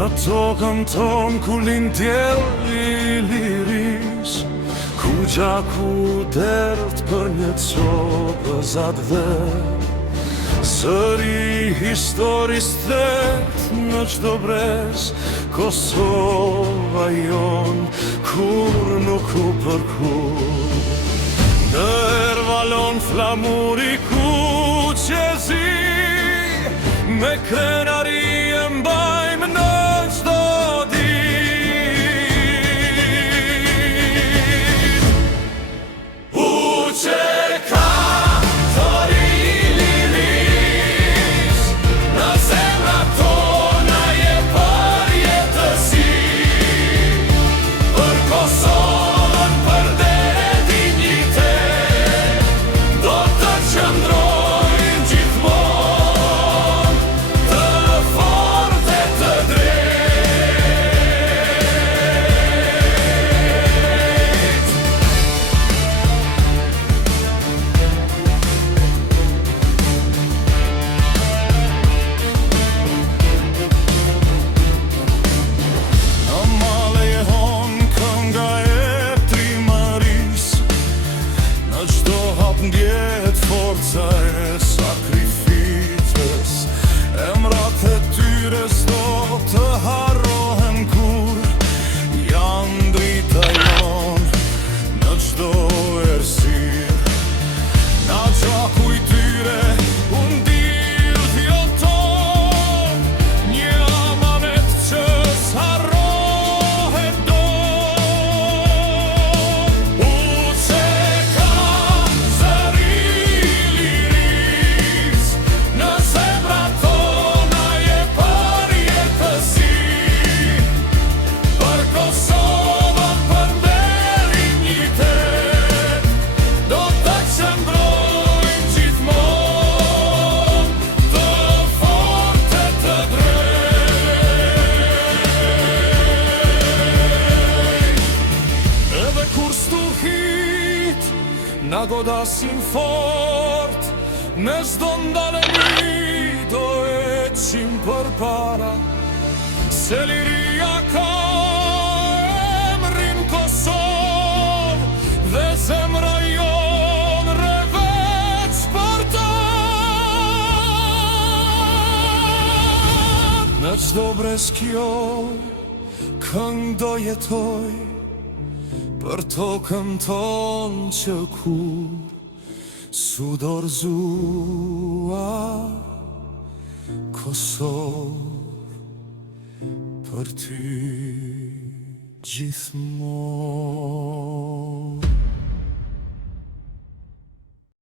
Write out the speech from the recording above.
Në tokën ton ku lindjelli i liris, ku gjaku dert për një copë zadhe, sëri historis thet në qdo brez, Kosova jon kur nuk u përkur. Në Ervalon flamuri ku qezi, me krenari e mbajmë në qdo dit. UÇK tori liris, në zemrat tona je përjetësi, për Kosovën, për dinjitet, do të qëndrojmë gjithmonë të fortë e të drejtë. Në male jehon kënga e trimëris, në qdo hap ndjet forca e sakrificës, emrat e tyre s'do të harrohen kur, janë drita jon në qdo errësirë. Na gjaku i tyre u ndil ton, një amanet që s'harrohet dot. UÇK zëri liris, në zemrat tona je përjetësi, për Kosovën, për dinjitet, do të qëndrojmë gjithmonë të fortë e të drejtë. Edhe kur stuhit na godasin fort, ne s'do ndalemi, do eqim përpara, se liria ka emrin Kosovë, dhe zemra jon rreveç për ta. Në qdo brez kjo këngë do jetoj, për tokën ton që kur s'u dorëzua Kosovë, për ty gjithmonë.